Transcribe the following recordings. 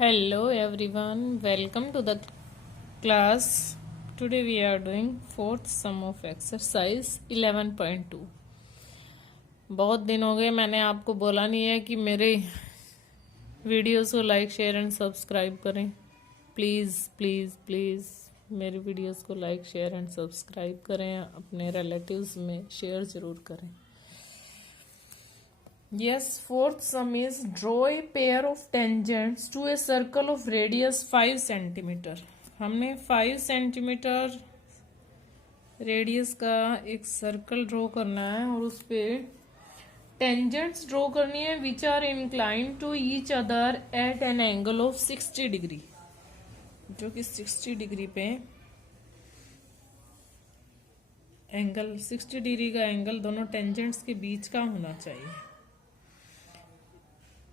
Hello everyone, welcome to the class. Today we are doing fourth sum of exercise 11.2. बहुत दिन हो गए मैंने आपको बोला नहीं है कि मेरे वीडियोस को लाइक शेयर एंड सब्सक्राइब करें. प्लीज़ प्लीज़ प्लीज़ मेरे वीडियोस को लाइक शेयर एंड सब्सक्राइब करें. अपने रिलेटिव्स में शेयर ज़रूर करें. Yes, fourth sum is draw a pair of tangents to a circle of radius 5 centimeter. हमने 5 सेंटीमीटर रेडियस का एक सर्कल ड्रॉ करना है और उस पे टेंजेंट्स ड्रॉ करनी है which are incline to each other at an angle of 60 degree, जो कि 60 डिग्री पे एंगल 60 डिग्री का एंगल दोनों टेंजेंट्स के बीच का होना चाहिए.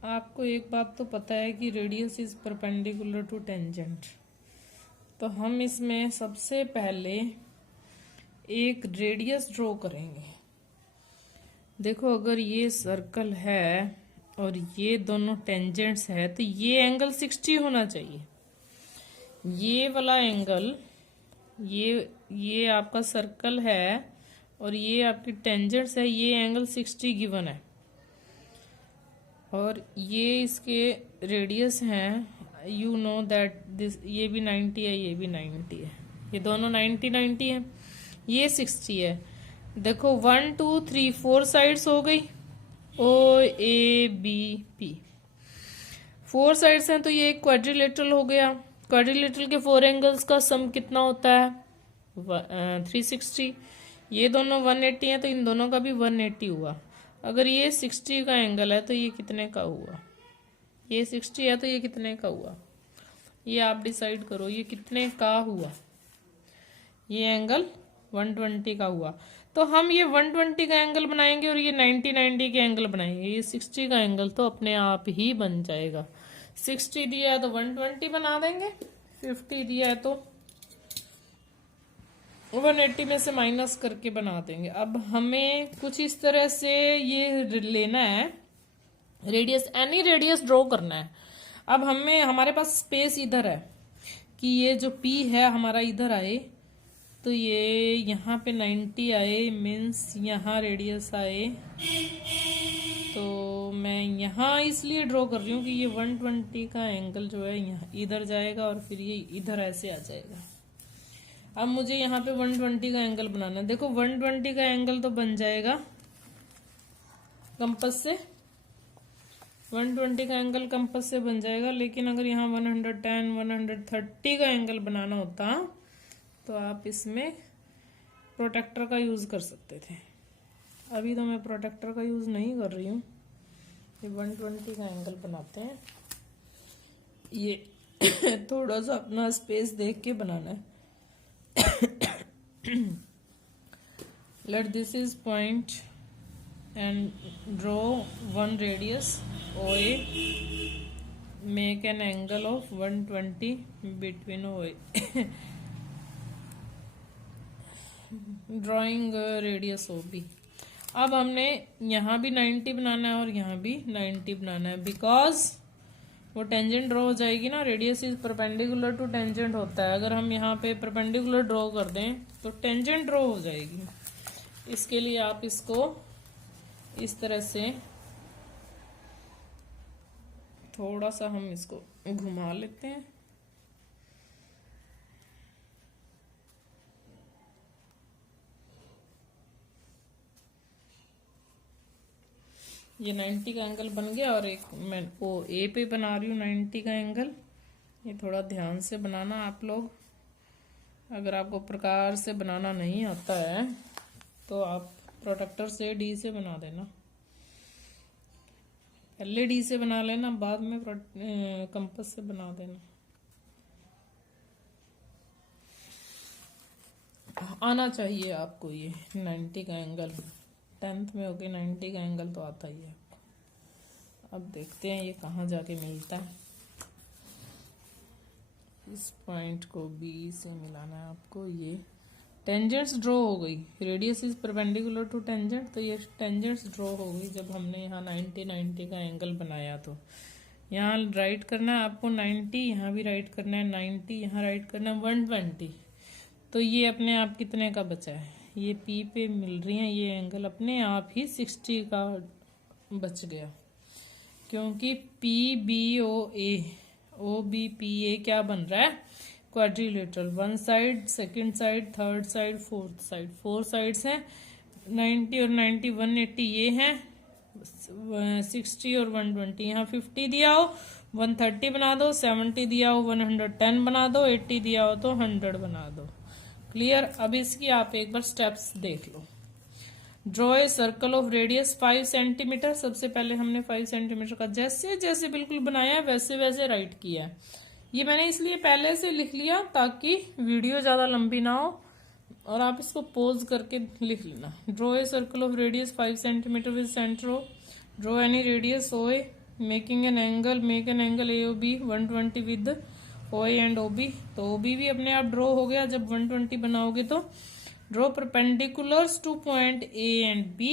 आपको एक बात तो पता है कि radius is perpendicular to tangent, तो हम इसमें सबसे पहले एक रेडियस ड्रॉ करेंगे. देखो, अगर ये सर्कल है और ये दोनों टेंजेंट्स है तो ये एंगल 60 होना चाहिए. ये वाला एंगल, ये आपका सर्कल है और ये आपकी टेंजेंट्स है, ये एंगल 60 गिवन है और ये इसके रेडियस हैं. यू नो दैट दिस, ये भी 90 है, ये भी 90 है, ये दोनों 90 है, ये 60 है. देखो 1 2 3 4 साइड्स हो गई, ओ ए बी पी 4 साइड्स हैं, तो ये एक क्वाड्रिलेटरल हो गया. क्वाड्रिलेटरल के 4 एंगल्स का सम कितना होता है 360. ये दोनों 180 हैं तो इन दोनों का भी 180 हुआ. अगर ये 60 का एंगल है तो ये कितने का हुआ, ये 60 है तो ये कितने का हुआ, ये आप डिसाइड करो ये कितने का हुआ. ये एंगल 120 का हुआ. तो हम ये 120 का एंगल बनाएंगे और ये 90 के एंगल बनाएंगे. ये 60 का एंगल तो अपने आप ही बन जाएगा. 60 दिया है तो 120 बना देंगे, 50 दिया है तो 180 में से माइनस करके बना देंगे. अब हमें कुछ इस तरह से ये लेना है रेडियस, एनी रेडियस ड्रॉ करना है. अब हमारे पास स्पेस इधर है कि ये जो P है हमारा इधर आए, तो ये यहाँ पे 90 आए, मीन्स यहाँ रेडियस आए. तो मैं यहाँ इसलिए ड्रॉ कर रही हूँ कि ये 120 का एंगल जो है यहाँ इधर जाएगा और फिर ये इधर ऐसे आ जाएगा. अब मुझे यहाँ पे 120 का एंगल बनाना है. देखो 120 का एंगल तो बन जाएगा कंपास से, 120 का एंगल कंपास से बन जाएगा. लेकिन अगर यहाँ 110 130 का एंगल बनाना होता तो आप इसमें प्रोटेक्टर का यूज कर सकते थे. अभी तो मैं प्रोटेक्टर का यूज नहीं कर रही हूँ. ये 120 का एंगल बनाते हैं. ये थोड़ा सा अपना स्पेस देख के बनाना है. Let this is point and draw one radius OA. Make an angle of 120 between OA. Drawing radius OB. अब हमने यहाँ भी 90 बनाना है और यहाँ भी 90 बनाना है, बिकॉज वो टेंजेंट ड्रॉ हो जाएगी ना. Radius is perpendicular to tangent होता है. अगर हम यहाँ पे परपेंडिकुलर ड्रॉ कर दें तो टेंजेंट ड्रॉ हो जाएगी. इसके लिए आप इसको इस तरह से थोड़ा सा हम इसको घुमा लेते हैं. ये 90 का एंगल बन गया और एक मैं वो ए पे बना रही हूँ 90 का एंगल. ये थोड़ा ध्यान से बनाना आप लोग. अगर आपको प्रकार से बनाना नहीं आता है तो आप प्रोटेक्टर से डी से बना देना. पहले डी से बना लेना, बाद में कंपास से बना देना. आना चाहिए आपको ये 90 का एंगल. 10th में होके 90 का एंगल तो आता ही है. अब देखते हैं ये कहाँ जाके मिलता है. इस पॉइंट को बी से मिलाना है आपको. ये टेंजेंट्स ड्रॉ हो गई. Radius is perpendicular to tangent, तो ये टेंजेंट्स ड्रॉ हो गई जब हमने यहाँ 90 का एंगल बनाया. तो यहाँ राइट करना है आपको 90, यहाँ भी राइट करना है 90, यहाँ राइट करना है 120। तो ये अपने आप कितने का बचा है, ये पी पे मिल रही है ये एंगल अपने आप ही 60 का बच गया, क्योंकि P B O B P A क्या बन रहा है, quadrilateral, one side, second side, third side, fourth side, 4 sides हैं। 90 और 90 180 ये हैं, 60 और 120, यहाँ 50 दिया हो 130 बना दो, 70 दिया हो 110 बना दो, 80 दिया हो तो 100 बना दो। क्लियर। अब इसकी आप एक बार स्टेप्स देख लो। Draw a circle of radius 5 centimetre. सबसे पहले हमने 5 सेंटीमीटर का जैसे जैसे बिल्कुल बनाया है वैसे वैसे राइट किया है। ये मैंने इसलिए पहले से लिख लिया ताकि वीडियो ज्यादा लंबी ना हो और आप इसको पोज करके लिख लेना। Draw a circle of radius 5 centimetre with centre O. Draw any radius O A, making an angle, make an angle A O B 120 with O A and O B. तो ओ बी भी अपने आप draw हो गया जब 120 बनाओगे तो। Draw perpendiculars to point A and B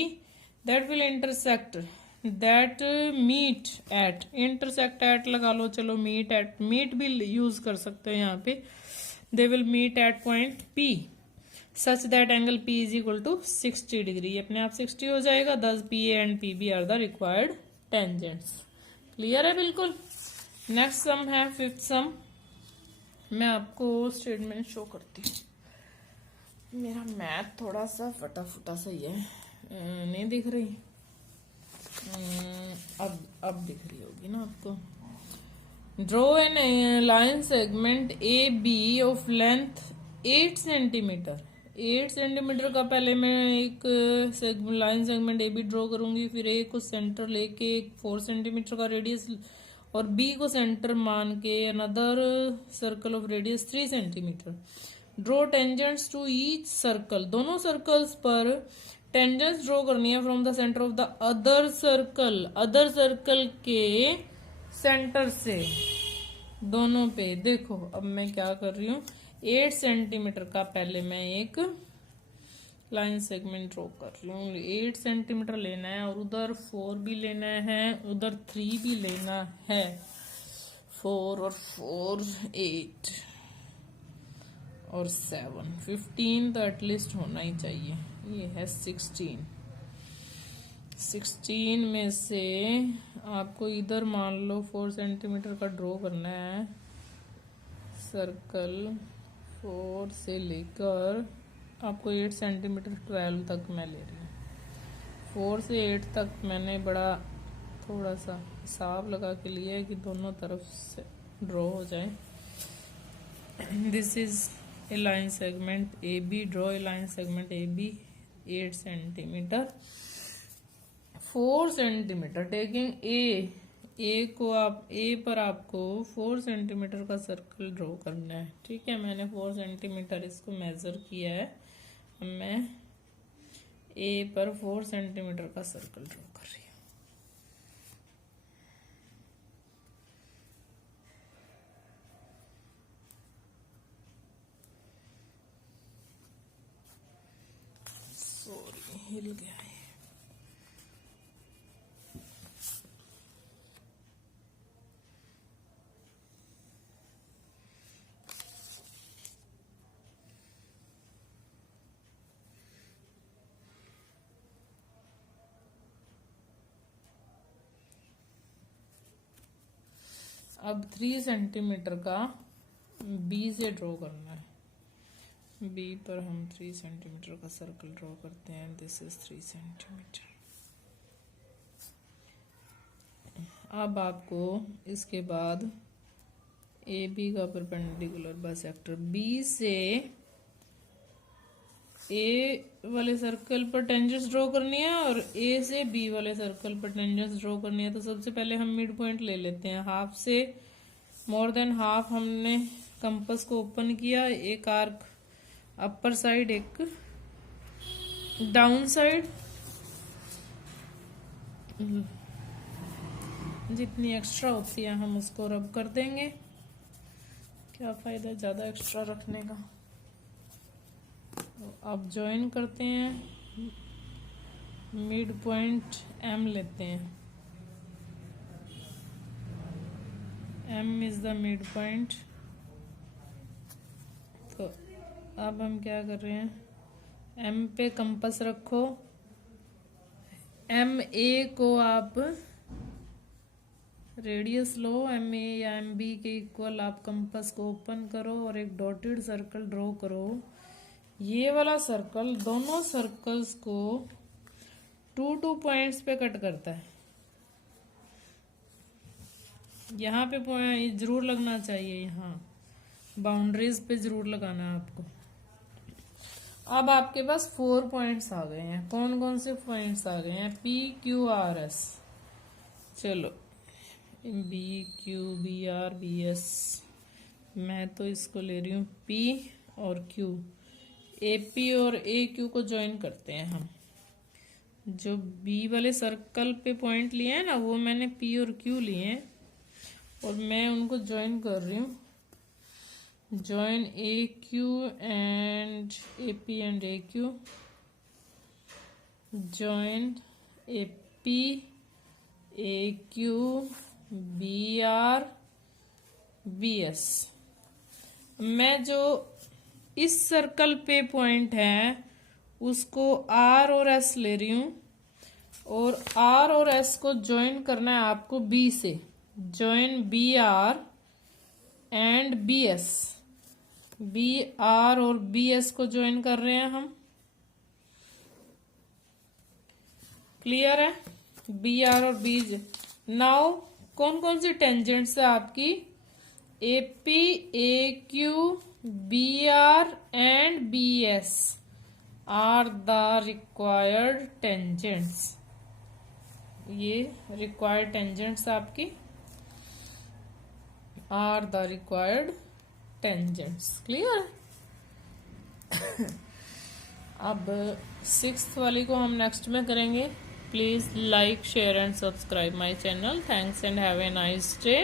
that will intersect, that meet at, intersect at लगा लो, चलो मीट एट, मीट भी यूज कर सकते हो यहाँ पे। They will meet at point P such that angle P is equal to 60 degree. अपने आप 60 हो जाएगा। Thus P A and P B are the required tangents. Clear है बिल्कुल। नेक्स्ट सम है फिफ्थ सम। मैं आपको स्टेटमेंट शो करती हूँ। मेरा मैथ थोड़ा सा फटा फुटा सा ही है, नहीं दिख रही, अब दिख रही होगी ना आपको। Draw an line segment A B of length 8 centimetre. 8 centimetre का पहले मैं एक line segment A B draw करूंगी, फिर ए को सेंटर लेके एक 4 सेंटीमीटर का रेडियस और बी को सेंटर मान के another circle of radius 3 centimetre. Draw tangents to each circle. दोनों सर्कल्स पर टेंजेंट्स ड्रॉ करनी है from the centre of the other circle, other circle के सेंटर से दोनों पे। देखो अब मैं क्या कर रही हूँ, 8 सेंटीमीटर का पहले मैं एक लाइन सेगमेंट ड्रॉ कर रही हूँ। 8 सेंटीमीटर लेना है और उधर 4 भी लेना है, उधर 3 भी लेना है। 4 और 4 8 और 7 15 तो एटलीस्ट होना ही चाहिए। ये है 16। 16 में से आपको इधर मान लो 4 सेंटीमीटर का ड्रॉ करना है सर्कल। 4 से लेकर आपको 8 सेंटीमीटर 12 तक मैं ले रही हूँ। 4 से 8 तक मैंने बड़ा थोड़ा सा हिसाब लगा के लिया है कि दोनों तरफ से ड्रॉ हो जाए। This is a line segment A B. Draw a line segment A B 8 centimetre 4 centimetre taking A को आप ए पर आपको 4 सेंटीमीटर का सर्कल ड्रॉ करना है। ठीक है, मैंने 4 सेंटीमीटर इसको मेजर किया है। अब मैं ए पर 4 सेंटीमीटर का सर्कल ड्रॉ कर रही हूँ। सॉरी हिल गया है। अब 3 सेंटीमीटर का बी से ड्रॉ करना है। बी पर हम 3 सेंटीमीटर का सर्कल ड्रॉ करते हैं। This is 3 centimetre. अब आपको इसके बाद ए बी का परपेंडिकुलर बाइसेक्टर बी से ए वाले सर्कल पर टेंजेंट्स ड्रॉ करनी है और ए से बी वाले सर्कल पर टेंजेंट्स ड्रॉ करनी है। तो सबसे पहले हम मिड पॉइंट ले लेते हैं। हाफ से मोर देन हाफ हमने कंपास को ओपन किया। एक आर्क अपर साइड, एक डाउन साइड। जितनी एक्स्ट्रा होती है हम उसको रब कर देंगे। क्या फायदा है ज्यादा एक्स्ट्रा रखने का। तो अब ज्वाइन करते हैं। मिड पॉइंट एम लेते हैं। M is the mid point. तो अब हम क्या कर रहे हैं, एम पे कंपास रखो, एम ए को आप रेडियस लो, एम ए या एम बी के इक्वल आप कंपास को ओपन करो और एक डॉटेड सर्कल ड्रॉ करो। ये वाला सर्कल दोनों सर्कल्स को 2 पॉइंट्स पे कट करता है। यहाँ पे पॉइंट जरूर लगना चाहिए, यहाँ बाउंड्रीज पे जरूर लगाना है आपको। अब आपके पास 4 पॉइंट्स आ गए हैं। कौन कौन से पॉइंट्स आ गए हैं, पी क्यू आर एस। चलो B Q B R B S, मैं तो इसको ले रही हूँ पी और क्यू। ए पी और ए क्यू को ज्वाइन करते हैं हम। जो बी वाले सर्कल पे पॉइंट लिए हैं ना, वो मैंने पी और क्यू लिए हैं और मैं उनको ज्वाइन कर रही हूँ। join AQ and AP and AQ, join AP AQ BR BS। मैं जो इस सर्कल पे पॉइंट है उसको R और S ले रही हूँ और R और S को ज्वाइन करना है आपको B से। Join BR and BS, BR और BS को ज्वाइन कर रहे हैं हम। क्लियर है, BR और BS। नाउ कौन कौन सी टेंजेंट्स है आपकी, AP AQ BR and BS are the required tangents. ये रिक्वायर्ड टेंजेंट्स आपकी are the required tangents. Clear. अब 6th वाली को हम नेक्स्ट में करेंगे। Please like share and subscribe my channel. Thanks and have a nice day.